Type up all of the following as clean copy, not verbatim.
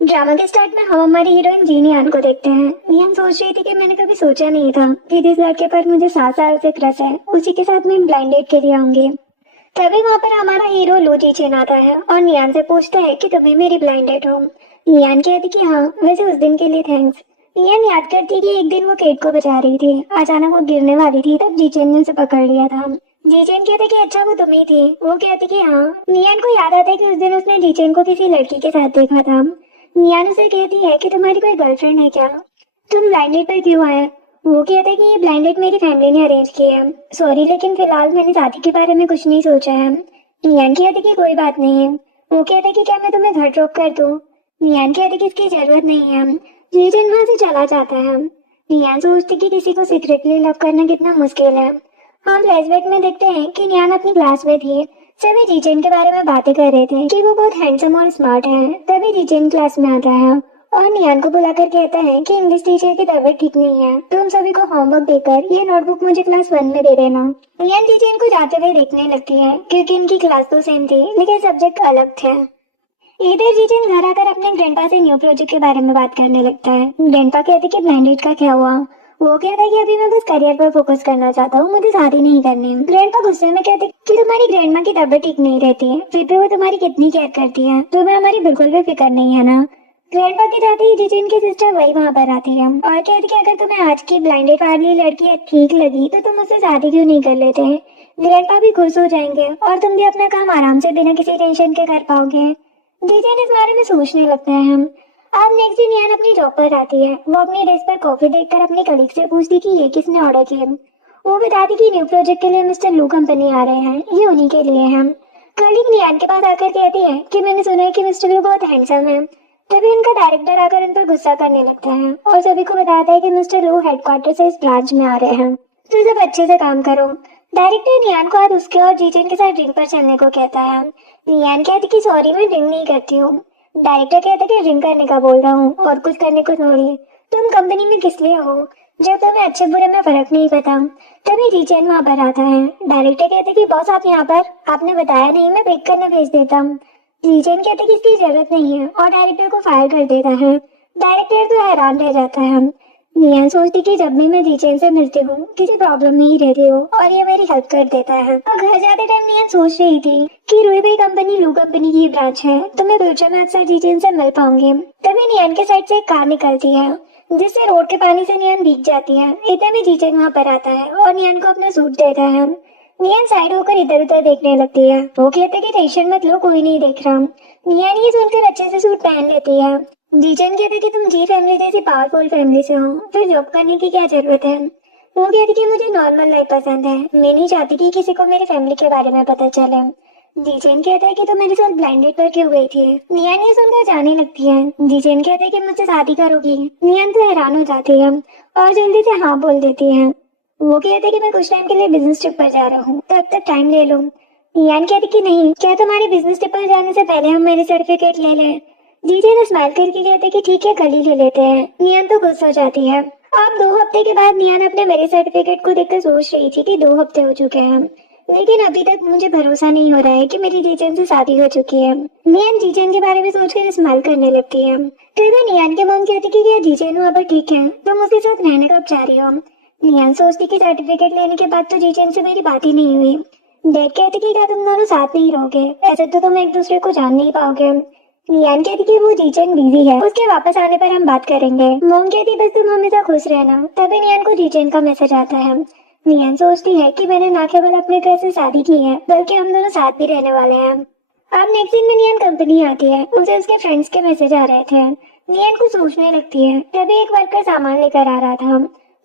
Drama के start में हम हमारी हीरोइन जी नियान को देखते हैं। नियान सोच रही थी कि मैंने कभी सोचा नहीं था कि जिस लड़के पर मुझे 7 साल से क्रश है उसी के साथ मैं ब्लाइंड डेट के लिए आऊंगी। तभी वहाँ पर हमारा हीरो लू जीचेन आता है और नियान से पूछता है कि तुम्हें मेरी ब्लाइंड डेट हो। नियान कहती कि हाँ, वैसे उस दिन के लिए थैंक्स। नियान याद करती कि एक दिन वो केट को बचा रही थी। अचानक वो गिरने वाली थी, तब जीचेन ने उसे पकड़ लिया था। जीचेन कहते कि अच्छा वो तुम ही थी। वो कहती कि हाँ। नियान को याद आता है कि उस दिन उसने जीचेन को किसी लड़की के साथ देखा था। नियान उसे कहती है कि तुम्हारी कोई गर्लफ्रेंड है क्या, तुम ब्लाइंड डेट पर क्यों आए। वो कहता है कि ये ब्लाइंड डेट मेरी फैमिली ने अरेंज की है। सॉरी, लेकिन फिलहाल मैंने शादी के बारे में कुछ नहीं सोचा है। नियान कहती कि कोई बात नहीं है। वो कहता है कि क्या मैं तुम्हें घर ड्रॉप कर दूं। नियान कहती कि इसकी जरूरत नहीं है। जीजन वहां से चला जाता है। नियान सोचती कि किसी को सीक्रेटली लव करना कितना मुश्किल है। हम फ्लैशबैक में देखते हैं कि नियान अपनी क्लास में थी। सभी जीजन के बारे में बातें कर रहे थे कि वो बहुत हैंडसम और स्मार्ट है। तभी जीजन क्लास में आता है और नियान को बुलाकर कहता है कि इंग्लिश टीचर की तबीयत ठीक नहीं है, तुम सभी को होमवर्क देकर ये नोटबुक मुझे क्लास 1 में दे देना। नियान जीजन को जाते हुए देखने लगती है क्योंकि इनकी क्लास तो सेम थी लेकिन सब्जेक्ट अलग थे। इधर जीजन घर आकर अपने ग्रैंडपा से न्यू प्रोजेक्ट के बारे में बात करने लगता है। ग्रैंडपा कहते कि ब्लाइंडेड का क्या हुआ। वो कहता है कि अभी मैं बस करियर पर फोकस करना चाहता हूँ, मुझे शादी नहीं करनी। ग्रैंडपा गुस्से में कहते कि तुम्हारी ग्रैंडमा की तबीयत ठीक नहीं रहती है, फिर भी वो तुम्हारी कितनी केयर करती है, तुम्हें हमारी बिल्कुल भी फिक्र नहीं है ना। ग्रैंडपा के जाते ही जीजन की सिस्टर वही वहां पर आती है और कहती कि अगर तुम्हें आज की ब्लाइंडेड वाली लड़की ठीक लगी तो तुम उससे शादी क्यों नहीं कर लेते। ग्रैंडपा भी खुश हो जाएंगे और तुम भी अपना काम आराम से बिना किसी टेंशन के कर पाओगे। जीजन इस बारे में सोचने लगते हैं हम। अब नेक्स्ट दिन यान अपनी जॉब पर आती है। वो अपनी डेस्क पर कॉफी देखकर अपने कलीग से पूछती कि ये किसने ऑर्डर किया। वो बताती कि न्यू प्रोजेक्ट के लिए मिस्टर लू कंपनी आ रहे हैं, ये उन्हीं के लिए हैं। कलीग नियान के पास आकर कहती है कि मैंने सुना है कि मिस्टर लू बहुत हैंडसम है। तभी उनका डायरेक्टर आकर उन पर गुस्सा करने लगता है और सभी को बताता है कि मिस्टर लू हेडक्वार्टर से इस ब्रांच में आ रहे हैं, तो सब अच्छे से काम करो। डायरेक्टर नियान को आज उसके और जीजन के साथ ड्रिंक पर चलने को कहता है। नियान कहती कि सॉरी, मैं ड्रिंक नहीं करती हूँ। डायरेक्टर कहता कि ड्रिंक करने का बोल रहा हूँ और कुछ करने को थोड़ी। तुम कंपनी में किस लिए हो जब तुम्हें अच्छे बुरे में फर्क नहीं पता। तभी जीजन वहां पर आता है। डायरेक्टर कहते कि बॉस आप यहाँ पर, आपने बताया नहीं, मैं पिक करने भेज देता हूँ। जीजन कहते कि इसकी जरूरत नहीं है और डायरेक्टर को फायर कर देता है। डायरेक्टर तो हैरान रह जाता है। नियान सोचती कि जब भी मैं जीचेन से मिलती हूँ किसी प्रॉब्लम में ही रहती हूँ और ये मेरी हेल्प कर देता है। और घर जाते टाइम नियान सोच रही थी कि रुई भाई कंपनी लू कंपनी की ब्रांच है, तो मैं फ्यूचर में अक्सर जीचेन से मिल पाऊंगी। तभी नियान के साइड से एक कार निकलती है जिससे रोड के पानी से नियान भीग जाती है। इतने में जीचेन वहाँ पर आता है और नियान को अपना सूट देता है। नियान साइड होकर इधर उधर देखने लगती है। वो कहते कि टेंशन मत लो, कोई नहीं देख रहा। नियान ये सुनकर अच्छे से सूट पहन लेती है। जीजन कहते कि तुम जी फैमिली जैसी पावरफुल फैमिली से हो, फिर जॉब करने की क्या जरूरत है। वो कहती कि मुझे नॉर्मल लाइफ पसंद है, मैं नहीं चाहती कि किसी को मेरी फैमिली के बारे में पता चले। जीजन कहता है कि तुम मेरे साथ ब्लाइंडेड पर क्यों गई थी। नियान ये सुनकर जाने लगती है। जीजन कहते कि मुझसे शादी करोगी। नियान तो हैरान हो जाती है और जल्दी से हाँ बोल देती है। वो कहते कि मैं कुछ टाइम के लिए बिजनेस ट्रिप पर जा रहा हूँ, तब तक टाइम ले लो। नियान कहती कि नहीं, क्या तुम्हारे बिजनेस ट्रिप पर जाने से पहले हम मेरे सर्टिफिकेट ले लें। जीजे ने स्माइल करके कहते कि ठीक है, कल ही ले लेते हैं। नियान तो गुस्सा हो जाती है। अब 2 हफ्ते के बाद नियान अपने मेरे सर्टिफिकेट को देखकर सोच रही थी कि 2 हफ्ते हो चुके हैं, लेकिन अभी तक मुझे भरोसा नहीं हो रहा है कि मेरी जीजन से शादी हो चुकी है। नियान जीजन के बारे में सोचकर स्माइल करने लगती है। तभी नियान के मॉम कहती कि क्या जीजन वहाँ पर ठीक है, तुम उसके साथ रहने कब जा रही हो। नियान सोचती कि सर्टिफिकेट लेने के बाद तो जीजन से मेरी बात ही नहीं हुई। डैड कहते कि क्या तुम दोनों साथ नहीं रहोगे, ऐसे तो तुम एक दूसरे को जान नहीं पाओगे। नियान कहती कि वो जीजन बिजी है, उसके वापस आने पर हम बात करेंगे। मोम कहती बस तुम हमेशा खुश रहना। तभी नियान को जीजन का मैसेज आता है। नियान सोचती है कि मैंने ना केवल अपने घर से शादी की है बल्कि हम दोनों साथ भी रहने वाले हैं। अब नेक्स्ट दिन में नियान कंपनी आती है। उसे उसके फ्रेंड्स के मैसेज आ रहे थे। नियान को सोचने लगती है। तभी एक वर्कर सामान लेकर आ रहा था।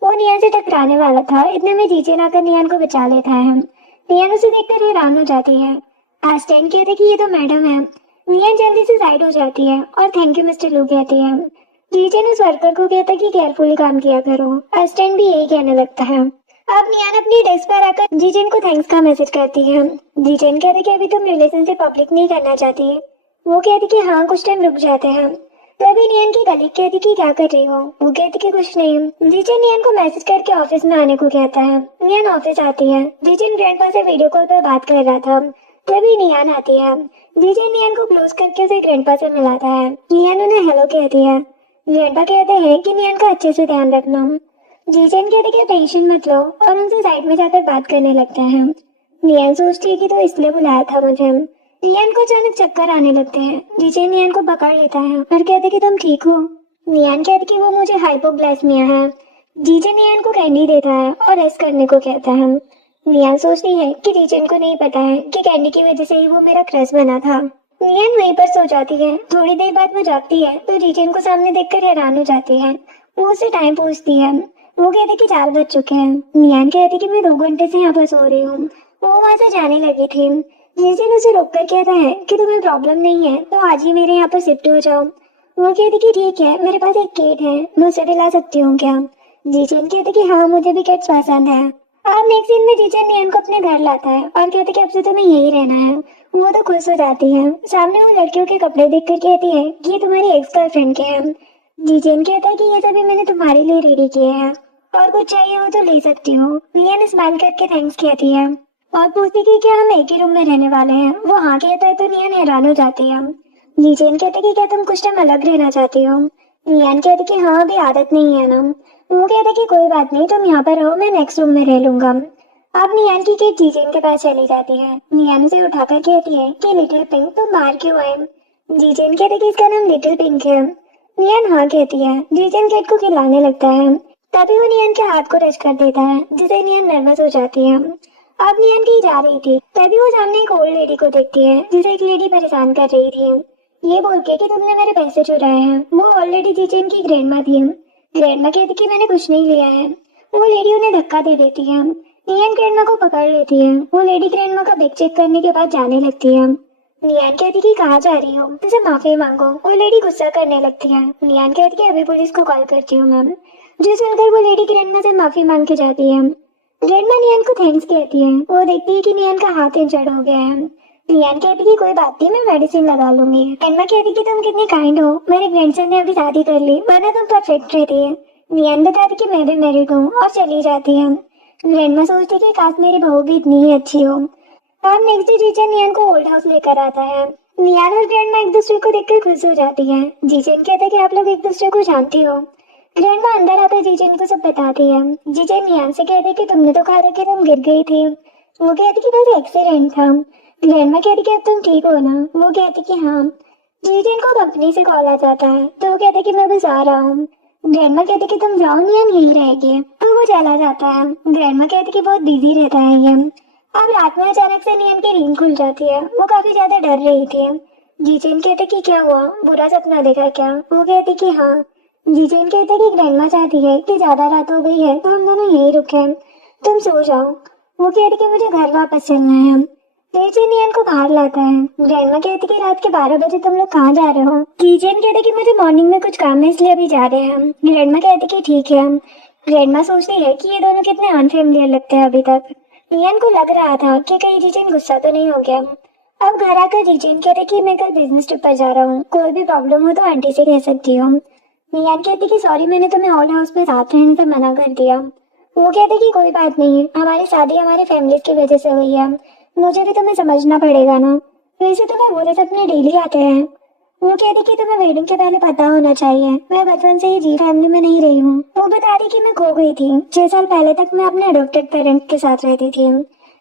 वो नियान से टकराने वाला था, इतने में जीजन आकर नियान को बचा लेता है। नियान उसे देखकर हैरान हो जाती है। एस्टेंट कहते कि ये तो मैडम है। नियान जल्दी से साइड हो जाती है और थैंक यू मिस्टर लू कहती है। जीजन उस वर्कर को कहता कि केयरफुली काम किया करो। एस्टेंट भी यही कहने लगता है। अब नियान अपनी डेस्क पर आकर जीजन को थैंक्स का मैसेज करती है। जीजन कहते कि अभी तुम रिलेशनशिप पब्लिक नहीं करना चाहती। वो कहती कि हाँ, कुछ टाइम रुक जाते हैं। तभी नियान की कलीग कहती कि क्या कर रही हो। वो कहती कि कुछ नहीं। जीजन नियान को मैसेज करके ऑफिस में आने को कहता है। नियान ऑफिस आती है। जीजन ग्रैंडपा से वीडियो कॉल पर बात कर रहा था। तभी नियान आती है। जीजन नियान को क्लोज करके उसे ग्रैंडपा से मिलाता है। नियान उन्हें हेलो कहती है। ग्रैंडपा कहते हैं कि नियान का अच्छे से ध्यान रखना। जीजन कहते कि टेंशन मत लो और उनसे साइड में जाकर बात करने लगते हैं। नियान सोचती है कि तो इसलिए बुलाया था मुझे। नियान को अचानक चक्कर आने लगते हैं। जीजन नियान को पकड़ लेता है और कहते कि तुम ठीक हो। नियान कहते कि वो मुझे हाइपोग्लाइसेमिया है। जीजन नियान को कैंडी देता है और रेस्ट करने को कहता है। नियान सोचती है कि जीजन को नहीं पता है कि कैंडी की वजह से ही वो मेरा क्रश बना था। नियान वहीं पर सो जाती है। थोड़ी देर बाद वो जागती है तो जीजन को सामने देखकर हैरान हो जाती है। वो उससे टाइम पूछती है। वो कहते कि 4 बज चुके हैं। नियान कहती कि मैं 2 घंटे से यहाँ पर सो रही हूँ। वो वहां से जाने लगी थी। जीजन उसे रोककर कहता है कि तुम्हें प्रॉब्लम नहीं है तो आज ही मेरे यहाँ पर शिफ्ट हो जाओ। वो कहती कि ठीक है, मेरे पास एक केट है, मैं उसे दिला सकती हूँ क्या। जीजन कहते कि हाँ, मुझे भी कैट्स पसंद है। अब नेक्स्ट सीन में जीजन नियन को अपने घर लाता है और कहते कि अब से तुम्हें यही रहना है। वो तो खुश हो जाती है। सामने वो लड़कियों के कपड़े देखकर कहती है कि ये तुम्हारी एक्स गर्लफ्रेंड के हैं। जीजन कहता है कि ये सभी मैंने तुम्हारे लिए रेडी किए हैं और कुछ चाहिए हो तो ले सकती हो। नियन स्माइल करके थैंक्स कहती है और पूछती कि क्या हम एक ही रूम में रहने वाले हैं। वो हाँ कहता है तो नियन हैरान हो जाती है। जीजन कहते कि क्या तुम कुछ टाइम अलग रहना चाहती हो। नियन कहती कि हाँ, अभी आदत नहीं है ना। वो कहता कि कोई बात नहीं, तुम यहाँ पर रहो, मैं नेक्स्ट रूम में रह लूंगा। अब नियान की किट जीजन के पास चली जाती है। नियान उसे उठाकर कहती है कि लिटिल पिंक, तुम बाहर क्यों आए। जीजन कहते कि इसका नाम लिटिल पिंक है। नियान हाँ कहती है। जीजन किट को खिलाने लगता है। तभी वो नियान के हाथ को टच कर देता है जिसे नियान नर्वस हो जाती है। अब नियान कहीं जा रही थी तभी वो सामने एक ओल्ड लेडी को देखती है जिसे एक लेडी परेशान कर रही थी, ये बोल के कि तुमने मेरे पैसे चुराए हैं। वो ऑलरेडी जीजन की ग्रैंडमा थी। ग्रैंडमा कहती कि मैंने कुछ नहीं लिया है। वो लेडी उन्हें धक्का दे देती है। नियान ग्रैंडमा को पकड़ लेती है। वो लेडी ग्रैंडमा का बैग चेक करने के बाद जाने लगती है। नियान कहती कि कहाँ जा रही हो, तुझे माफी मांगो। वो लेडी गुस्सा करने लगती है। नियान कहती कि अभी पुलिस को कॉल करती हूँ मैम। जो सुनकर वो लेडी ग्रैंडमा से माफी मांग के जाती है। ग्रैंडमा नियान को थैंक्स कहती है। वो देखती है कि नियान का हाथ इंजर्ड हो गया है। नियान कहती कि कोई बात नहीं, मैं मेडिसिन लगा लूंगी। ग्रैंडमा कहती कि तुम कितनी काइंड हो, मेरे ग्रैंडसन ने अभी शादी कर ली, वरना तुम परफेक्ट रहती है। नियान बताती कि मैं भी मैरिड हूँ और चली जाती है। ग्रैंडमा सोचती कि काश मेरी बहू भी इतनी ही अच्छी हो। अब नेक्स्ट डे जीजन नियान को ओल्ड हाउस लेकर आता है। नियान और ग्रैंडमा एक दूसरे को देखकर खुश हो जाती है। जीजन कहते कि आप लोग एक दूसरे को जानती हो। ग्रैंडमा अंदर आकर जीजन को सब बताती है। जीजन नियान से कहते कि तुमने तो कहा था कि तुम गिर गई थी। वो कहती कि बस एक्सीडेंट था। ग्रैंडमा कहती कि अब तुम ठीक हो ना। वो कहती कि हाँ। जीजन को कंपनी से कॉल आ जाता है तो वो कहते कि मैं बस आ रहा हूँ। ग्रैंडमा कहती कि तुम जाओ, नियन यही रहेगी। तो वो चला जाता है। ग्रैंडमा कहती कि बहुत बिजी रहता है ये। अब रात में अचानक से नियन की नींद खुल जाती है। वो काफी ज्यादा डर रही थी। जीजन कहते कि क्या हुआ, बुरा सपना देखा क्या। वो कहती कि हाँ। जीजन कहते कि ग्रैंडमा चाहती है कि ज्यादा रात हो गई है तो हम दोनों यहीं रुके, तुम सो जाओ। वो कहती कि मुझे घर वापस चलना है। जीजन नियन को बाहर लाता है। ग्रैंडमा कहती कि रात के 12 बजे तुम लोग कहाँ जा रहे हो। जीजन कहते कि मुझे मॉर्निंग में कुछ काम है इसलिए अभी जा रहे हैं। ग्रैंडमा कहती कि ठीक है। ग्रैंडमा सोचती है कि ये दोनों कितने अनफेमिलियर लगते हैं अभी तक। नियन को लग रहा था कि कहीं जीजन गुस्सा तो नहीं हो गया। अब घर आकर जीजन कहते कि मैं कल बिजनेस ट्रिप पर जा रहा हूँ, कोई भी प्रॉब्लम हो तो आंटी से कह सकती हूँ। नियन कहती कि सॉरी, मैंने तुम्हें ओल्ड हाउस में साथ रहने से मना कर दिया। वो कहते कि कोई बात नहीं, हमारी शादी हमारी फैमिली की वजह से हुई है, मुझे भी तुम्हें समझना पड़ेगा ना। वैसे तुम्हें बुरे सपने डेली आते हैं। वो कहती कि तुम्हें वेडिंग के पहले पता होना चाहिए, मैं बचपन से ही जी फैमिली में नहीं रही हूँ। वो बता रही कि मैं खो गई थी। 6 साल पहले तक मैं अपने अडॉप्टेड पेरेंट के साथ रहती थी।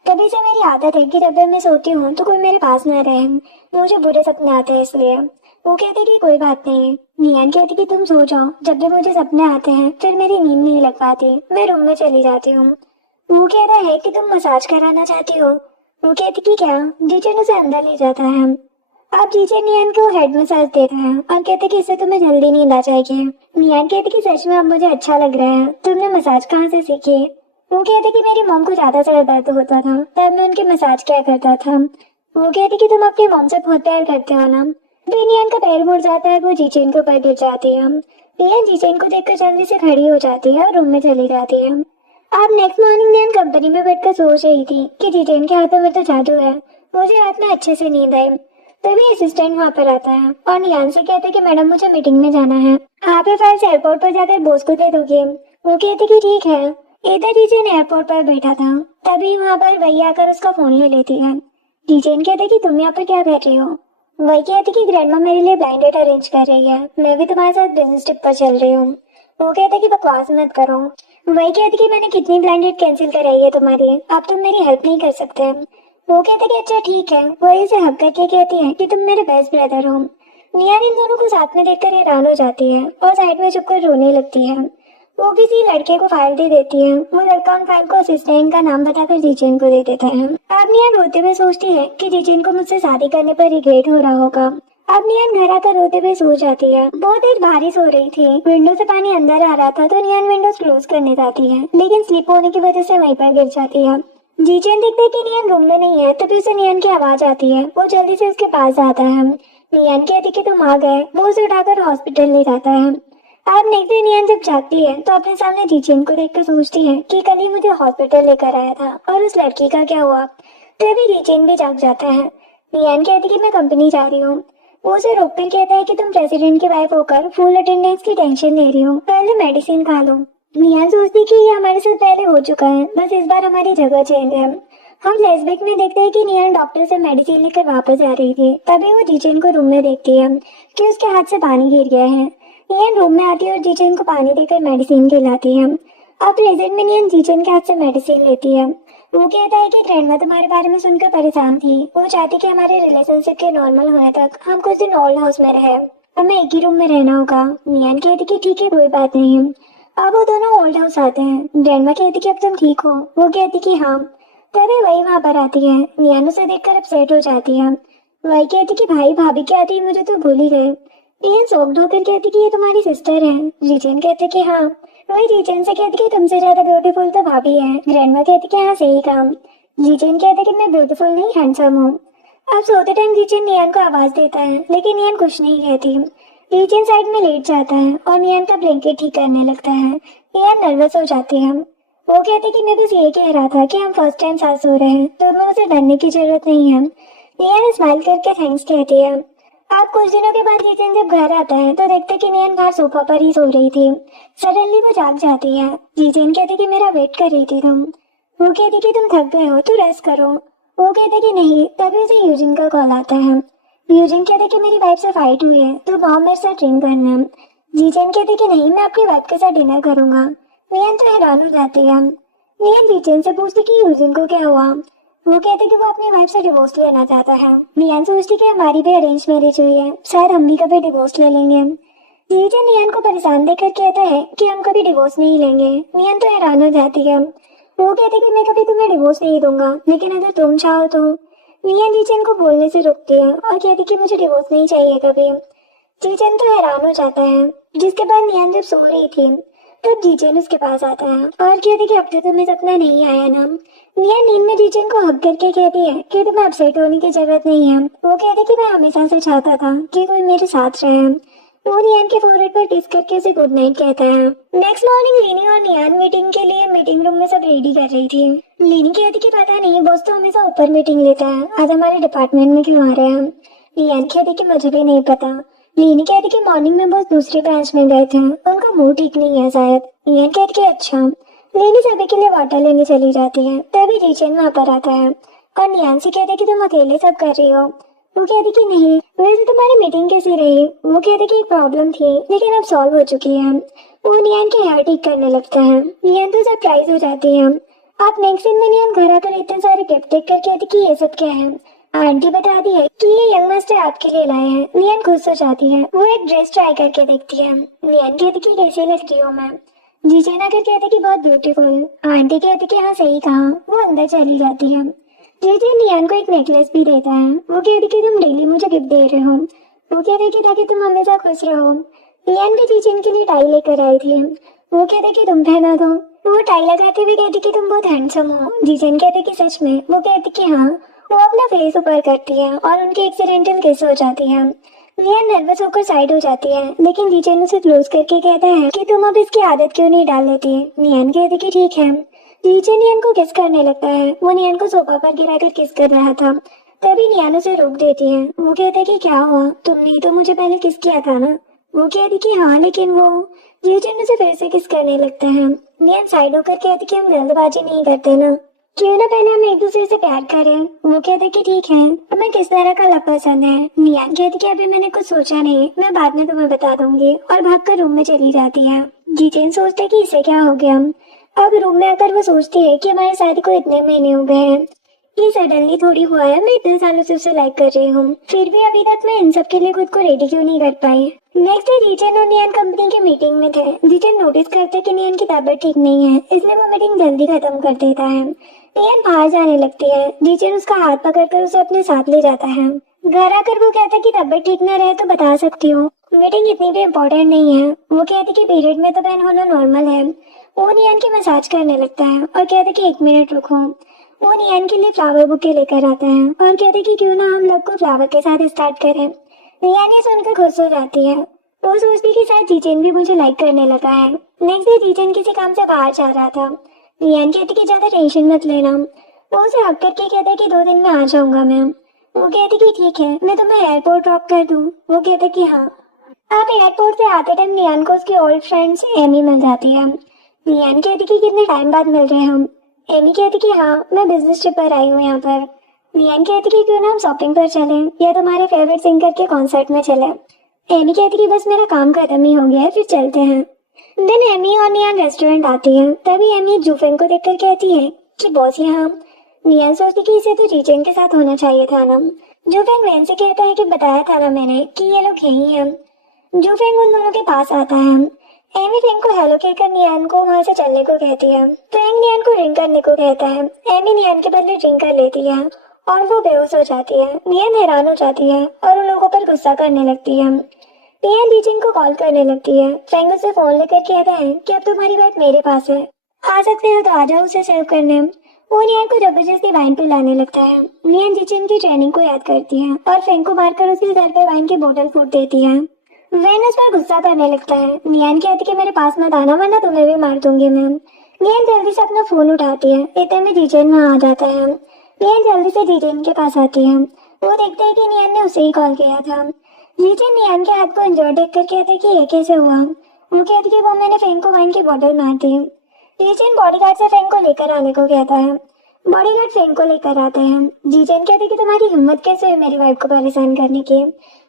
तभी से मेरी आदत है कि जब भी मैं सोती हूँ तो कोई मेरे पास न रहे, मुझे बुरे सपने आते हैं इसलिए। वो कहती कि कोई बात नहीं। नियन कहती कि तुम सो जाओ, जब भी मुझे सपने आते हैं फिर मेरी नींद नहीं लग पाती, मैं रूम में चली जाती हूँ। वो कह रहा है कि तुम मसाज कराना चाहती हो। वो कहती कि क्या। जीजन उसे अंदर ले जाता है। अब जीजन नियन को हेड मसाज देता है और कहते कि इससे तुम्हें जल्दी नींद आ जाएगी। नियन कहती कि सच में अब मुझे अच्छा लग रहा है, तुमने मसाज कहाँ से सीखी। वो कहते कि मेरी मॉम को ज्यादा सर दर्द होता था तब मैं उनकी मसाज किया करता था। वो कहती कि तुम अपनी मॉम से बहुत प्यार करते हो ना। फिर नियन का पैर मुड़ जाता है, वो जीजन के ऊपर गिर जाती है। नियन जीजन को देखकर जल्दी से खड़ी हो जाती है और रूम में चली जाती है। अब नेक्स्ट मॉर्निंग नियन कंपनी में बैठकर सोच रही थी कि जीजन के हाथों में तो जादू है, मुझे रात में अच्छे से नींद आई। तभी असिस्टेंट वहाँ पर आता है और नियन से कहते कि मैडम मुझे मीटिंग में जाना है, आप ये फाइल्स एयरपोर्ट पर जाकर बॉस को दे दोगे। वो कहते कि ठीक है। इधर जीजन एयरपोर्ट पर बैठा था तभी वहाँ पर भैया आकर उसका फोन ले लेती है। जीजेन कहते कि तुम यहाँ पर क्या कर रही हो। वही कहती कि ग्रैंडमा मेरे लिए ब्लाइंड डेट अरेंज कर रही है, मैं भी तुम्हारे साथ बिजनेस ट्रिप पर चल रही हूँ। वो कहते कि बकवास मत करो। वही कहती कि मैंने कितनी ब्लाइंड डेट कैंसिल कराई है तुम्हारी, अब तुम मेरी हेल्प नहीं कर सकते। वो कहते कि अच्छा ठीक है। वही उसे हक करके कहती है कि तुम मेरे बेस्ट ब्रदर हो। नियान इन दोनों को साथ में देखकर हैरान हो जाती है और साइड में छुपकर रोने लगती है। वो किसी लड़के को फाइल दे देती है। वो लड़का उन फाइल को असिस्टेंट का नाम बताकर जीचेन को दे देता है। अब नियान रोते हुए सोचती है कि जीचेन को मुझसे शादी करने पर रिग्रेट हो रहा होगा। अब नियान घर आकर रोते हुए सो जाती है। बहुत देर भारी सो रही थी, विंडो से पानी अंदर आ रहा था तो नियान विंडोज क्लोज करने जाती है, लेकिन स्लिप होने की वजह से वहीं पर गिर जाती है। जीचेन देखते है कि नियान रूम में नहीं है, तभी उसे नियान की आवाज आती है। वो जल्दी से उसके पास जाता है। नियान कहती कि तुम आ गए। वो उसे उठाकर हॉस्पिटल ले जाता है। अब नेक्स्ट डे नियान जब जागती है तो अपने सामने जीचेन को देखकर सोचती है कि कल ही मुझे हॉस्पिटल लेकर आया था और उस लड़की का क्या हुआ। तभी जीचेन भी जाग जाता है। नियान कहती कि मैं कंपनी जा रही हूँ। वो उसे रोककर कहता है कि तुम प्रेसिडेंट की वाइफ होकर फुल अटेंडेंस की टेंशन ले रही हो, पहले मेडिसिन खा लो। नियान सोचती कि ये हमारे साथ पहले हो चुका है, बस इस बार हमारी जगह चेंज है। हम फ्लैशबैक में देखते हैं कि नियान डॉक्टर से मेडिसिन लेकर वापस आ रही थी। तभी वो जीचेन को रूम में देखती है कि उसके हाथ से पानी गिर गया है। नियन रूम में आती है और जीचेन को पानी देकर मेडिसिन खिलाती है। अब प्रेजेंट में नियन जीचेन के हाथ से मेडिसिन लेती है। वो कहता है कि ग्रैंडमा तुम्हारे बारे में सुनकर परेशान थी। वो चाहती कि हमारे रिलेशनशिप के नॉर्मल होने तक हम कुछ दिन ओल्ड हाउस में रहे। हमें एक ही रूम में रहना होगा। नियन कहती कि ठीक है, कोई बात नहीं। अब वो दोनों ओल्ड हाउस आते हैं। ग्रैंडमा कहती कि अब तुम ठीक हो। वो कहती कि हाँ। तभी वही वहां पर आती है। नियन उसे देखकर अपसेट हो जाती है। वही कहती कि भाई भाभी क्या आती, मुझे तो भूल ही गए। नियन शौक धोकर कहती कि ये तुम्हारी सिस्टर है। जीचेन कहते कि हाँ। वही जीचेन से कहती कि तुमसे ज्यादा ब्यूटीफुल तो भाभी है। ग्रैंडमा कहती कि हाँ सही काम। जीचेन कहते कि मैं ब्यूटीफुल नहीं हैंडसम हूँ। अब सोते टाइम जीचेन नियन को आवाज देता है, लेकिन नियन कुछ नहीं कहती। जीचेन साइड में लेट जाता है और नियन का ब्लैंकेट ठीक करने लगता है। नियन नर्वस हो जाती है। वो कहते कि मैं बस ये कह रहा था कि हम फर्स्ट टाइम साथ सो रहे हैं, तो मैं उसे डरने की जरूरत नहीं है। नियन स्माइल करके थैंक्स कहती है। अब कुछ दिनों के बाद जीचेन जब घर आता है तो देखते कि नियन बाहर सोफा पर ही सो रही थी। सडनली वो जाग जाती है। जीचेन कहते कि मेरा वेट कर रही थी तुम। वो कहती कि तुम थक गए हो तो रेस्ट करो। वो कहते कि नहीं। तभी उसे यूजिन का कॉल आता है। यूजिन कहते कि मेरी वाइफ से फाइट हुई है तो मॉम मेरे साथ ड्रिंक करना। जीचेन कहते कि नहीं, मैं अपनी वाइफ के साथ डिनर करूंगा। नियन तो हैरान हो जाती है। नियन जीचेन से पूछती कि यूजिन को क्या हुआ। वो कहते कि वो अपनी वाइफ से डिवोर्स लेना चाहता है। नियन सोचती कि हमारी भी अरेंज मैरिज हुई है, शायद हम भी कभी डिवोर्स ले लेंगे। जीजन नियन को परेशान देखकर कहता है कि हम कभी डिवोर्स नहीं लेंगे। नियन तो हैरान हो जाती है। वो कहते कि मैं कभी तुम्हें डिवोर्स नहीं दूंगा, लेकिन अगर तुम चाहो तो। नियन जीजन को बोलने से रुकती है और कहती कि मुझे डिवोर्स नहीं चाहिए कभी। जीजन तो हैरान हो जाता है। जिसके बाद नियन जब सो रही थी तब जीजन उसके पास आता है और कहती कि अब तो तुम्हें सपना नहीं आया ना। नियन नींद में जीजन को हक करके कहती है कि तुम्हें अपसेट होने की जरूरत नहीं है। वो कहती कि मैं हमेशा से चाहता था कि कोई मेरे साथ रहे। वो नियन के फोरहेड पर किस करके उसे गुड नाइट कहता है। नेक्स्ट मॉर्निंग लीनी और नियन मीटिंग के लिए मीटिंग रूम में सब रेडी कर रही थी। लीनी कहती कि पता नहीं, बॉस तो हमेशा ऊपर मीटिंग लेता है, आज हमारे डिपार्टमेंट में क्यों आ रहे हैं। नियन कहती कि मुझे भी नहीं पता। लीनी कहती कि मॉर्निंग में बॉस दूसरे ब्रांच में गए थे, उनका मूड ठीक नहीं है शायद। नियन कहती कि अच्छा। लीनी सभी के लिए वाटर लेने चली जाती है। तभी जीचेन वहाँ पर आता है और नियन से कहते कि तुम अकेले सब कर रही हो। वो कहती कि नहीं, वैसे तुम्हारी मीटिंग कैसी रही। वो कहते कि एक प्रॉब्लम थी लेकिन अब सॉल्व हो चुकी है। वो नियन के हेयर ठीक करने लगता है। नियन तो सरप्राइज हो जाती है। अब नेक्स्ट दिन में नियन घर आकर इतने सारे गिफ्ट देख कर कहती कि ये सब क्या है। आंटी बताती है कि ये यंग मास्टर आपके लिए लाए हैं। नियन खुश हो जाती है। वो एक ड्रेस ट्राई करके देखती है। नियन कहती कि कैसी लगती हूँ मैं। जीचेन आकर कहते कि बहुत ब्यूटीफुल। आंटी कहती कि हाँ सही कहा। वो अंदर चली जाती है। जीजन नियन को एक नेकलेस भी देता है। वो कहती कि तुम डेली मुझे गिफ्ट दे रहे हो। वो कहते कि ताकि तुम हमेशा खुश रहो। नियन भी जीजन के लिए टाई लेकर आई थी। वो कहते कि तुम पहना दो। वो टाई लगाते हुए कहती कि तुम बहुत हैंडसम हो। जीजन कहते कि सच में। वो कहती कि हाँ। वो अपना फेस ऊपर करती है और उनकी एक्सीडेंटल किस हो जाती है। नियन नर्वस होकर साइड हो जाती है, लेकिन जीजन उसे क्लोज करके कहता है कि तुम अब इसकी आदत क्यों नहीं डाल लेती। नियन कहती कि ठीक है। जीचेन नियन को किस करने लगता है। वो नियन को सोफा पर गिराकर किस कर रहा था। तभी नियन उसे रोक देती है। वो कहता है कि क्या हुआ, तुमने ही तो मुझे पहले किस किया था ना। वो कहती कि हाँ, लेकिन वो। जीचेन उसे फिर से किस करने लगता है। नियन साइड होकर कहती कि हम जल्दबाजी नहीं करते ना। क्यों ना पहले हम एक दूसरे से प्यार करें। वो कहते कि ठीक है, तुम्हें किस तरह का लव पसंद है। नियान कहती कि अभी मैंने कुछ सोचा नहीं, मैं बाद में तुम्हें बता दूंगी, और भाग कर रूम में चली जाती है। जीचेन सोचते कि इसे क्या हो गया। अब रूम में आकर वो सोचती है कि हमारी शादी को इतने महीने हो गए हैं, ये सडनली थोड़ी हुआ है। मैं इतने सालों से उसे लाइक कर रही हूँ, फिर भी अभी तक मैं इन सब के लिए खुद को रेडी क्यों नहीं कर पाई। नेक्स्ट डे जीचन और नियान कंपनी की मीटिंग में थे। जीचन नोटिस करते कि नियान की तबीयत ठीक नहीं है, इसलिए वो मीटिंग जल्दी खत्म कर देता है। नियान बाहर जाने लगती है। जीचन उसका हाथ पकड़कर उसे अपने साथ ले जाता है। घर आकर वो कहता है कि तबीयत ठीक न रहे तो बता सकती हूँ, मीटिंग इतनी भी इम्पोर्टेंट नहीं है। वो कहती कि पीरियड में तो पेन होना नॉर्मल है। वो नियान की मसाज करने लगता है और कहता कि 1 मिनट रुको। वो नियान के लिए फ्लावर बुके लेकर आता है और कहते कि क्यों ना हम लोग को फ्लावर के साथ स्टार्ट करें। नियान ये सुनकर खुश हो जाती है। वो सोचती कि शायद जीचेन भी मुझे लाइक करने लगा है। नेक्स्ट डे जीचेन किसी काम से बाहर जा रहा था। नियान कहती कि ज्यादा टेंशन मत लेना। वो उसे हक करके कहता है कि 2 दिन में आ जाऊंगा मैं। वो कहती कि ठीक है, मैं तुम्हें एयरपोर्ट ड्रॉप कर दूं। वो कहते कि हाँ। अब एयरपोर्ट से आते टाइम नियान को उसकी ओल्ड फ्रेंड्स एमी मिल जाती है। नियान कहती कि कितने टाइम बाद मिल रहे हैं हम। एमी कहती कि हाँ, मैं बिजनेस ट्रिप पर आई हूँ यहाँ पर। नियान कहती कि क्यों ना हम शॉपिंग पर चलें या तुम्हारे फेवरेट सिंगर के कॉन्सर्ट में चलें। एमी कहती कि बस मेरा काम खत्म ही हो गया है, फिर चलते हैं। देन एमी और नियान रेस्टोरेंट आती है। तभी एमी जूफेंग को देखकर कहती है कि बॉस यहाँ। नियान सोचती कि इसे तो जीचेन के साथ होना चाहिए था ना। जूफेंग वैन से कहता है कि बताया था ना मैंने कि ये लोग यही हैं। जूफेंग उन दोनों के पास आता है। एमी फेंग को हेलो कहकर नियान को वहां से चलने को कहती है। फेंग नियान को ड्रिंक करने को कहता है। एमी नियान के बदले ड्रिंक कर लेती है और वो बेहोश हो जाती है। नियान हैरान हो जाती है और उन लोगों पर गुस्सा करने लगती है। नियान जीचिन को कॉल करने लगती है। फेंग उसे फोन लेकर कहता है कि अब तुम्हारी बात मेरे पास है, आ सकते हो तो आ जाओ उसे सर्व करने। वो नियान को जबरदस्ती वाइन पिलाने लगता है। नियान जीचिन की ट्रेनिंग को याद करती है और फेंग को मारकर उसके सर पे वाइन की बोतल फूट देती है। वैन उस पर गुस्सा करने लगता है। नियान कहती कि मेरे पास मत आना वरना तुम्हें भी मार दूंगी मैं। नियान जल्दी से अपना फोन उठाती है। इतने में जीचेन वहाँ आ जाता है। नियान जल्दी से जीचेन के पास आती है। वो देखते है कि नियान ने उसे ही कॉल किया था। जीचेन नियान के हाथ को इंजर्ड देखकर कहते कि ये कैसे हुआ। वो कहती कि वो मैंने फेंग को वाइन की बोतल मार दी। जीचेन बॉडीगार्ड से फेंग को लेकर आने को कहता है। बॉडीगार्ड फेंग को लेकर आते हैं। जीचेन कहते कि तुम्हारी हिम्मत कैसे हुई मेरी वाइफ को परेशान करने की।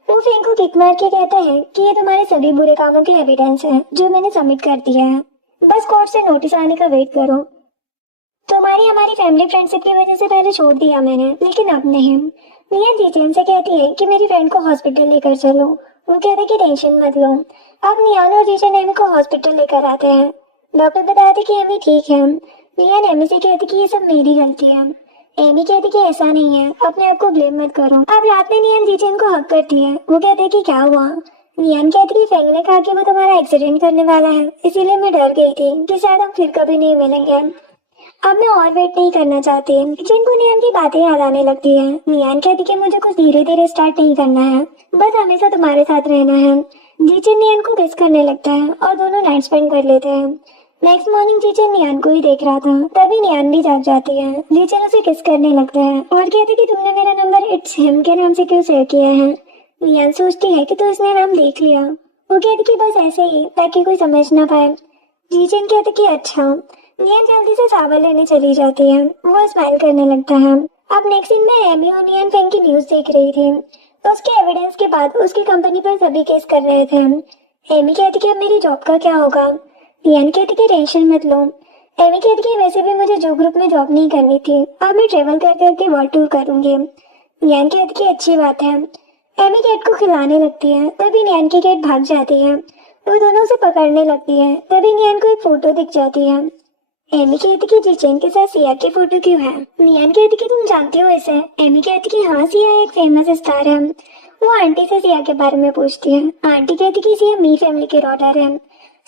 वो फेंग को किक मार के कहता है कि ये तुम्हारे सभी बुरे कामों के एविडेंस है जो मैंने सबमिट कर दिया है, बस कोर्ट से नोटिस आने का वेट करो। तुम्हारी हमारी फैमिली फ्रेंडशिप की वजह से पहले छोड़ दिया मैंने, लेकिन अब नहीं। निया जीचेन से कहती है कि मेरी फ्रेंड को हॉस्पिटल लेकर चलो। वो कहते कि टेंशन मत लो। अब नियान और जीचेन एमी को हॉस्पिटल लेकर आते हैं। डॉक्टर बताते कि एमी ठीक है। नियान एमी से कहती कि ये सब मेरी गलती है। एमी कहती कि ऐसा नहीं है, अपने आप को ब्लेम मत करो। अब रात में नियान जीचेन को हक करती है। वो कहते कि क्या हुआ। नियान कहती कि फेंग ने कहा कि वो तुम्हारा एक्सीडेंट करने वाला है, इसीलिए मैं डर गई थी कि शायद हम फिर कभी नहीं मिलेंगे। अब मैं और वेट नहीं करना चाहती। जीचेन को नियान की बातें याद आने लगती है। नियान कहती कि मुझे कुछ धीरे धीरे स्टार्ट नहीं करना है, बस हमेशा तुम्हारे साथ रहना है। जीचेन नियान को किस करने लगता है और दोनों नाइट स्पेंड कर लेते हैं। नेक्स्ट मॉर्निंग जीचेन नियान को ही देख रहा था, तभी नियान भी जाग जाती है। जीचेन उसे किस करने लगता है और कहते कि तुमने मेरा नंबर इट्स हिम के नाम से क्यों सेव किया है। नियान सोचती है कि तो इसने नाम देख लिया। वो कहती कि बस ऐसे ही, ताकि कोई समझ ना पाए। जीचेन कहते कि अच्छा। नियान जल्दी से सावर लेने चली जाती है। वो स्माइल करने लगता है। अब नेक्स्ट सीन में एमी और नियान फेंग की न्यूज देख रही थी। तो उसके एविडेंस के बाद उसकी कंपनी पर सभी केस कर रहे थे। एमी कहती कि अब मेरी जॉब का क्या होगा। नियान कहती कि टेंशन मत लो। एमी कहती कि वैसे भी मुझे जो ग्रुप में जॉब नहीं करनी थी, अब मैं ट्रेवल कर करके वर्ल्ड टूर करूंगी। नियान कहती कि अच्छी बात है। एमी कैट को खिलाने लगती है, तभी नियान की कैट भाग जाती है। वो दोनों उसे पकड़ने लगती है, तभी नियान को एक फोटो दिख जाती है। एमी कहती कि जीचेन के साथ सिया की फोटो क्यों है। नियान कहती कि तुम जानती हो इसे। एमी कहती कि हाँ, सिया एक फेमस स्टार है। वो आंटी से सिया के बारे में पूछती है। आंटी कहती कि सिया मी फैमिली की डॉटर है।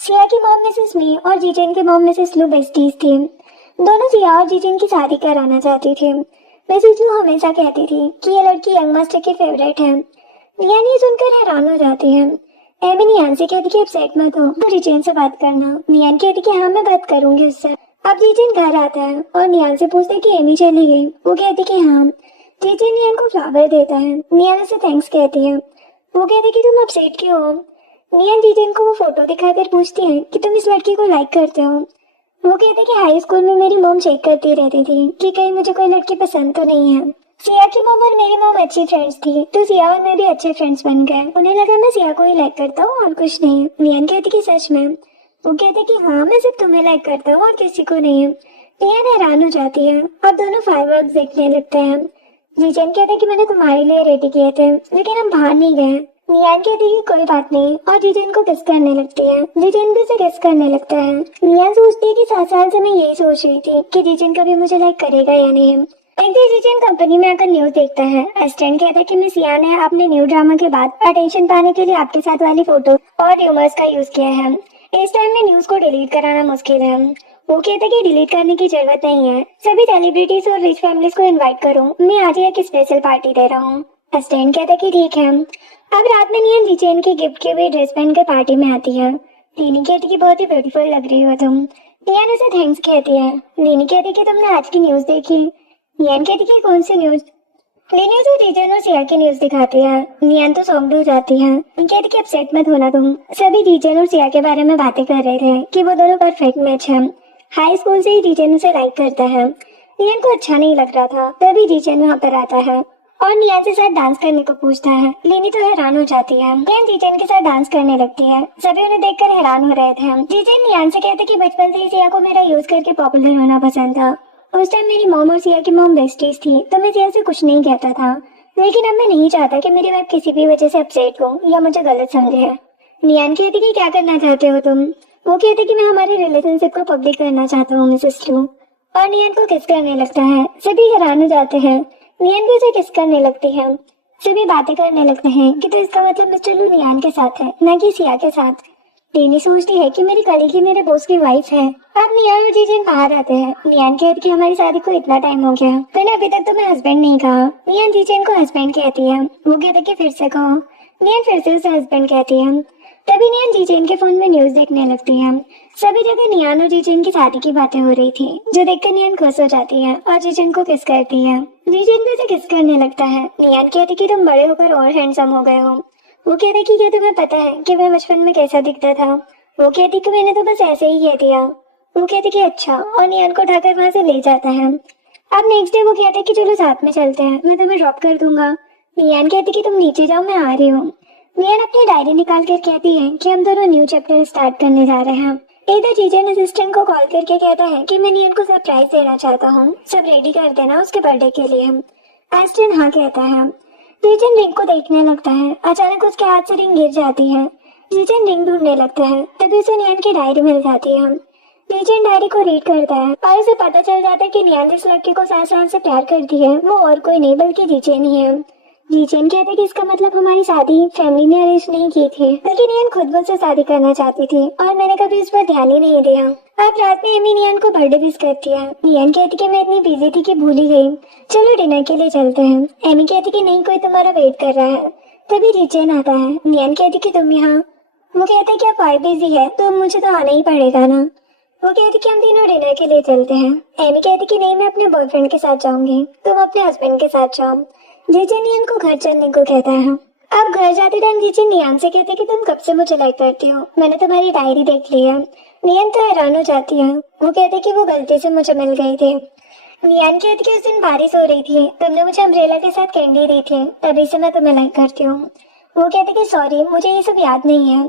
सिया की मॉम मिसेस मी और जीचेन की मॉम मिसेस लू बेस्टीज थी। दोनों सिया और जीचेन की शादी कराना चाहती थी। मिसेस लू हमेशा कहती थी कि ये लड़की यंग मास्टर की फेवरेट है। नियान ये सुनकर हैरान हो जाती है। एमी नियान से कहती कि अपसेट मत हो, तो जीचेन से बात करना। नियान कहती कि हाँ, मैं बात करूंगी उससे। अब जीचेन घर आता है और नियान से पूछता है कि एमी चली गई। वो कहती कि हाँ। जीचेन नियान को फ्लावर देता है। नियान उसे थैंक्स कहती है। वो कहती कि तुम अपसेट क्यों हो। नियान जीचेन को वो फोटो दिखाकर पूछती है कि तुम इस लड़की को लाइक करते हो। वो कहते कि हाई स्कूल में मेरी मॉम चेक करती रहती थी कि कहीं मुझे कोई लड़की पसंद तो नहीं है। सिया की मॉम और मेरी मॉम अच्छी फ्रेंड्स थी, तो सिया और मैं भी अच्छे फ्रेंड्स बन गए। उन्हें लगा मैं सिया को ही लाइक करता हूँ और कुछ नहीं। नियन कहती कि सच में? वो कहते कि हाँ, मैं सिर्फ तुम्हें लाइक करता हूँ और किसी को नहीं। नियन हैरान हो जाती है और दोनों फायरवर्क्स देखने लगते हैं। जीजन कहते कि मैंने तुम्हारे लिए रेडी किए थे, लेकिन हम बाहर नहीं गए। नियान कहती कि कोई बात नहीं और जीजन को किस करने लगती है। जीजन भी उसे किस करने लगता है। नियान सोचती है कि 7 साल से मैं यही सोच रही थी कि जीजन कभी मुझे लाइक करेगा या नहीं। एक दिन जीजन कंपनी में आकर न्यूज देखता है। असिस्टेंट कहता है कि मिस सिया ने आपने न्यू ड्रामा के बाद अटेंशन पाने के लिए आपके साथ वाली फोटो और र्यूमर्स का यूज किया है। इस टाइम में न्यूज को डिलीट कराना मुश्किल है। वो कहता है कि डिलीट करने की जरूरत नहीं है, सभी सेलिब्रिटीज और रिच फैमिलीज को इनवाइट करो, मैं आज एक स्पेशल पार्टी दे रहा हूँ। असिस्टेंट कहता है कि ठीक है। अब रात में नियन जीचेन की गिफ्ट की हुई ड्रेस पहन कर पार्टी में आती है। लीनी कहती कि बहुत ही ब्यूटीफुल लग रही हो तुम। नियन उसे थैंक्स कहती है। लीनी कहती कि तुमने आज की न्यूज देखी। नियन कहती कि कौन सी न्यूज? लीनी उसे जीजन और सिया की न्यूज दिखाती है। नियन तो सॉफ्ट हो जाती है। कहती कि अपसेट मत होना तुम, सभी जीजन और सिया के बारे में बातें कर रहे थे कि वो दोनों परफेक्ट मैच है। हाई स्कूल से ही जीजन उसे लाइक करता है। नियन को अच्छा नहीं लग रहा था, तभी जीजन वहाँ पर आता है और नियन से साथ डांस करने को पूछता है। लीनी तो हैरान हो जाती है। नियन जीजन के साथ डांस करने लगती है। सभी उन्हें देखकर हैरान हो रहे थे। जीजन नियन से कहते कि बचपन से ही सिया को मेरा यूज करके पॉपुलर होना पसंद था। उस टाइम मेरी मॉम और सिया की मॉम बेस्टीज थी, तो मैं सिया से कुछ नहीं कहता था, लेकिन अब मैं नहीं चाहता कि मेरी वाइफ किसी भी वजह से अपसेट हो या मुझे गलत समझे। नियन कहती कि क्या करना चाहते हो तुम? वो कहते कि मैं हमारे रिलेशनशिप को पब्लिक करना चाहता हूँ मिसेस लू। और नियन को किस करने लगता है। सभी हैरान हो जाते हैं। नियन भी उसे किस करने लगती है। सभी बातें करने लगते हैं कि तो इसका मतलब मिस्टर लू नियन के साथ है, न कि सिया के साथ। लीनी सोचती है कि मेरी कलीग ही मेरे बॉस की वाइफ है। अब नियन और जीजन बाहर आते हैं। नियन कहती कि हमारी शादी को इतना टाइम हो गया, मैंने अभी तक तुम्हें हस्बैंड नहीं कहा। नियन जीजन को हस्बैंड कहती है। वो कहते कि फिर से कहो। नियन फिर से उसे हस्बैंड कहती है। तभी नियन जीजन के फोन में न्यूज देखने लगती है। सभी जगह नियन और जीजन की शादी की बातें हो रही थी, जो देखकर नियन खुश हो जाती है और जीजन को किस करती है। जीजन भी उसे किस करने लगता है। नियन कहती कि तुम बड़े होकर और हैंडसम हो गए हो। वो कहते कि क्या तुम्हें पता है कि मैं बचपन में कैसा दिखता था? वो कहती कि मैंने तो बस ऐसे ही कह दिया। वो कहते कि अच्छा, और नियन को उठाकर वहां से ले जाता है। अब नेक्स्ट डे वो कहते कि चलो साथ में चलते हैं, मैं तुम्हें ड्रॉप कर दूंगा। नियन कहती कि तुम नीचे जाओ, मैं आ रही हूँ। नियन अपनी डायरी निकाल कर कहती है कि हम दोनों न्यू चैप्टर स्टार्ट करने जा रहे हैं। इधर जीजन असिस्टेंट को कॉल करके कहता है कि मैं नियन को सरप्राइज देना चाहता हूँ, सब रेडी कर देना उसके बर्थडे के लिए। एस्टन हाँ कहता है। जीजन रिंग को देखने लगता है। अचानक उसके हाथ से रिंग गिर जाती है। जीजन रिंग ढूंढने लगता है, तभी उसे नियन की डायरी मिल जाती है। जीजन डायरी को रीड करता है और उसे पता चल जाता है कि नियन जिस लड़के को 7 साल से प्यार करती है वो और कोई नहीं बल्कि जीजन ही है। जीजन कहते हैं कि इसका मतलब हमारी शादी फैमिली ने अरेंज नहीं की थी, बल्कि नियन खुद मुझसे शादी करना चाहती थी और मैंने कभी इस पर ध्यान ही नहीं दिया। अब रात में एमी नियन को बर्थडे विश करती है। नियन कहती कि मैं इतनी बिजी थी कि भूल ही गई, चलो डिनर के लिए चलते हैं। एमी कहती कि नहीं, कोई तुम्हारा वेट कर रहा है। तभी जीजन आता है। नियन कहती कि तुम यहाँ। वो कहते कि आप बिजी है तो मुझे तो आना ही पड़ेगा ना। वो कहती कि हम तीनों डिनर के लिए चलते हैं। एमी कहती कि नहीं, मैं अपने बॉयफ्रेंड के साथ जाऊंगी, तुम अपने हस्बैंड के साथ जाओ। जीजन नियन को घर चलने को कहता है। अब घर जाते टाइम जीजन नियन से कहते कि तुम कब से मुझे लाइक करती हो, मैंने तुम्हारी डायरी देख ली है। नियन तो हैरान हो जाती है। वो कहते कि वो गलती से मुझे मिल गई थी। नियन कहती कि उस दिन बारिश हो रही थी, तुमने मुझे अम्ब्रेला के साथ कैंडी दी थी, तभी से मैं तुम्हें लाइक करती हूँ। वो कहते कि सॉरी, मुझे ये सब याद नहीं है।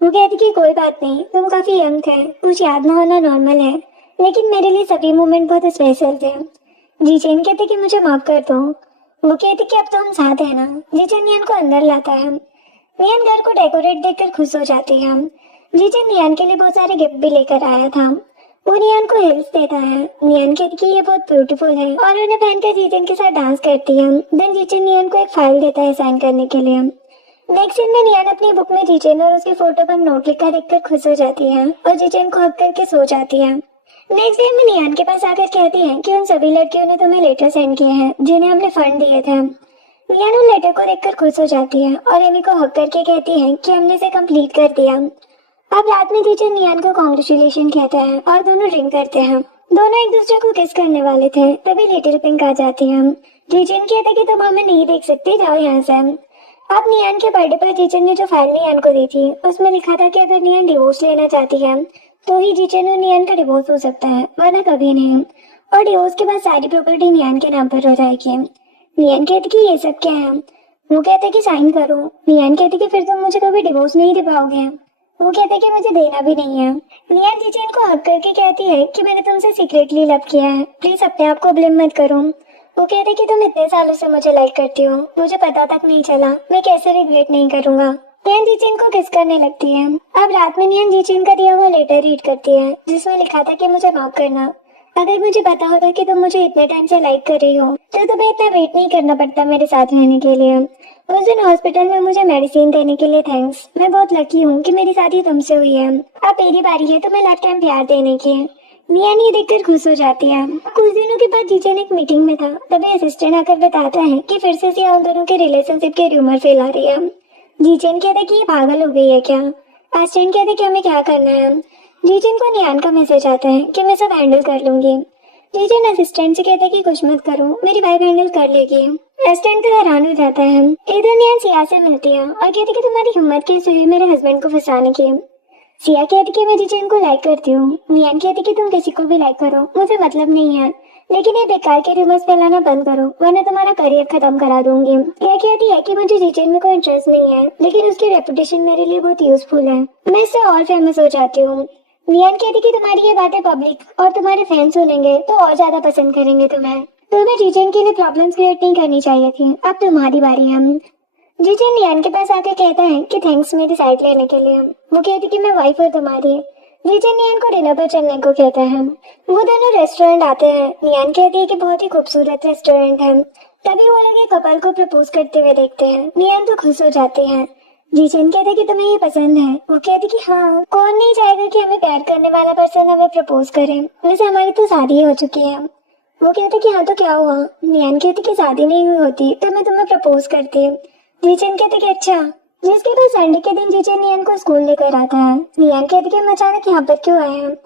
वो कहती कि कोई बात नहीं, तुम काफी यंग थे, कुछ याद ना होना नॉर्मल है, लेकिन मेरे लिए सभी मोमेंट बहुत स्पेशल थे। जीजन कहते कि मुझे माफ कर दो। वो कहती कि अब तो हम साथ है ना। जीजन नियन को अंदर लाता है। नियन घर को डेकोरेट देखकर खुश हो जाती है। जीजन नियन के लिए बहुत सारे गिफ्ट भी लेकर आया था। वो नियन को हिल्स देता है। नियन कहती कि ये बहुत ब्यूटीफुल है और उन्हें पहनकर जीजन के साथ डांस करती है। देन जीजन नियन को एक फाइल देता है साइन करने के लिए। नेक्स्ट सीन में नियन अपनी बुक में जीजन और उसकी फोटो पर नोट लिखकर देखकर खुश हो जाती है और जीजन को हक करके सो जाती है। नेक्स्ट डे में नियन के पास आकर कहती है कि उन सभी लड़कियों ने तुम्हें लेटर सेंड किए हैं जिन्हें हमने फंड दिए थे। नियन उन लेटर को देखकर खुश हो जाती है और एमी को हक करके कहती है कि हमने इसे कंप्लीट कर दिया। अब रात में जीजन नियन को कॉन्ग्रेचुलेशन कहता है और दोनों ड्रिंक करते हैं। दोनों एक दूसरे को किस करने वाले थे, तभी लिटिल पिंक आ जाती है। जीजन कहता है कि तुम हमें नहीं देख सकते, जाओ यहाँ से। अब नियन के बर्थडे पर जीजन ने जो फाइल नियन को दी थी उसमें लिखा था कि अगर नियन डिवोर्स लेना चाहती है तो ही जीचन और नियान का डिवोर्स हो सकता है, वरना कभी नहीं। और डिवोर्स के बाद सारी प्रॉपर्टी नियान के नाम पर हो जाएगी। नियान कहती कि ये सब क्या है। वो कहते कि साइन करो। नियान कहती कि फिर तुम मुझे कभी डिवोर्स नहीं दे पाओगे। वो कहते कि मुझे देना भी नहीं है। नियान जीचन को हक करके कहती है कि मैंने तुमसे सीक्रेटली लव किया है, प्लीज अपने आप को ब्लेम मत करो। वो कहते कि तुम इतने सालों से मुझे लाइक करती हो, मुझे पता तक नहीं चला, मैं कैसे रिग्रेट नहीं करूंगा। नियान जीचन को किस करने लगती है। अब रात में नियान जीचन का दिया हुआ लेटर रीड करती है, जिसमें लिखा था कि मुझे माफ करना। अगर मुझे पता होता कि तुम मुझे इतने टाइम से लाइक कर रही हो तो तुम्हें इतना वेट नहीं करना पड़ता मेरे साथ रहने के लिए। उस दिन हॉस्पिटल में मुझे मेडिसिन देने के लिए थैंक्स। मैं बहुत लकी हूँ कि मेरी शादी तुमसे हुई है। अब मेरी बारी है तुम्हें लाइफ टाइम प्यार देने की। नियान ये देखकर खुश हो जाती है। कुछ दिनों के बाद जीचन एक मीटिंग में था, तभी असिस्टेंट आकर बताता है कि फिर से सिया उन दोनों के रिलेशनशिप के रूमर फैला रही है। जीचन कहता है कि ये पागल हो गई है क्या। असिस्टेंट कहते कि हमें क्या करना है। जीचन को नियान का मैसेज आता है कि मैं सब हैंडल कर लूंगी। जीचन असिस्टेंट से कहता है कि कुछ मत करो, मेरी वाइफ हैंडल कर लेगी। असिस्टेंट तो हैरान हो जाता है। इधर नियान सिया से मिलती है और कहती कि तुम्हारी हिम्मत कैसे हुई मेरे हस्बैंड को फंसाने की। सिया कहती कि मैं जीचन को लाइक करती हूँ। नियान कहती कि तुम किसी को भी लाइक करो, मुझे मतलब नहीं है, लेकिन ये बेकार के रूमर्स फैलाना बंद करो वरना तुम्हारा करियर खत्म करा दूंगी। यह कहती है कि मुझे जीचन में कोई इंटरेस्ट नहीं है, लेकिन उसकी रेपुटेशन मेरे लिए बहुत यूजफुल है, मैं इससे और फेमस हो जाती हूँ। नियान कहती कि तुम्हारी ये बातें पब्लिक और तुम्हारे फैंस सुनेंगे तो और ज्यादा पसंद करेंगे तुम्हें जीचन के लिए प्रॉब्लम्स क्रिएट नहीं करनी चाहिए थी, अब तुम्हारी बारी है। जीचन नियान के पास आके कहता है कि थैंक्स मेरी साइड लेने के लिए। वो कहती कि मैं वाइफ हूँ तुम्हारी। जीचन नियान को डिनर पर चलने को कहता है। वो दोनों रेस्टोरेंट आते हैं। नियान कहती है कि बहुत ही खूबसूरत रेस्टोरेंट है। तभी वो लोग एक कपल को प्रपोज करते हुए देखते हैं। नियान तो खुश हो जाती है। जीचन कहते कि तुम्हें ये पसंद है। वो कहती कि हाँ, कौन नहीं चाहेगा कि हमें प्यार करने वाला पर्सन हमें प्रपोज करे, वैसे हमारी तो शादी हो चुकी है। वो कहते कि हाँ तो क्या हुआ। नियान कहती कि शादी नहीं हुई होती तो मैं तुम्हें प्रपोज करती। जीचन कहते कि अच्छा। जिसके बाद संडे के दिन जीचन नियान को स्कूल लेकर आता है। नियान कहते कि हम अचानक यहाँ पर क्यों आए हैं।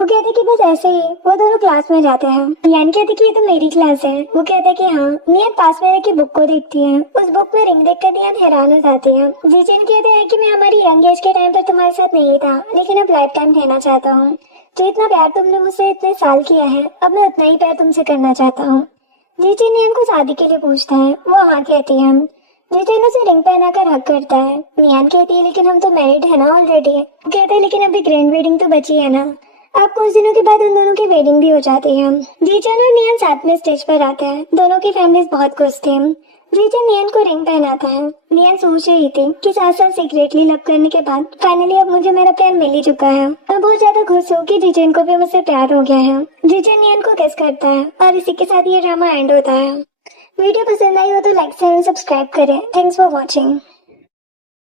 वो कहते कि बस ऐसे ही। वो दोनों क्लास में जाते हैं। नियान कहते कि ये तो मेरी क्लास है। वो कहते कि हाँ। नियान पास में रखी बुक को देखती है। उस बुक में रिंग देखकर नियान हैरान हो जाती है। जीचन कहते हैं कि मैं हमारी यंग एज के टाइम पर तुम्हारे साथ नहीं था, लेकिन अब लाइफ टाइम रहना चाहता हूँ। जो इतना प्यार तुमने मुझसे इतने साल किया है, अब मैं उतना ही प्यार तुमसे करना चाहता हूँ। जीचन नियान को शादी के लिए पूछता है। वो हाँ कहती है। जीचन उसे रिंग पहनाकर हक करता है। नियान कहती है लेकिन हम तो मैरिड है ना ऑलरेडी। कहते हैं लेकिन अभी ग्रैंड वेडिंग तो बची है ना। अब कुछ दिनों के बाद उन दोनों की वेडिंग भी हो जाती है। जीचन और नियान साथ में स्टेज पर आते हैं। दोनों की फैमिलीज बहुत खुश थे। जीचन नियान को रिंग पहनाता है। नियान सोच रही थी कि 7 साल सीक्रेटली लव करने के बाद फाइनली अब मुझे मेरा प्यार मिल ही चुका है। मैं बहुत ज्यादा खुश हूँ कि जीचन को भी मुझसे प्यार हो गया है। जीचन नियान को किस करता है और इसी के साथ ये ड्रामा एंड होता है। वीडियो पसंद आई हो तो लाइक शेयर एंड सब्सक्राइब करें। Thanks for watching.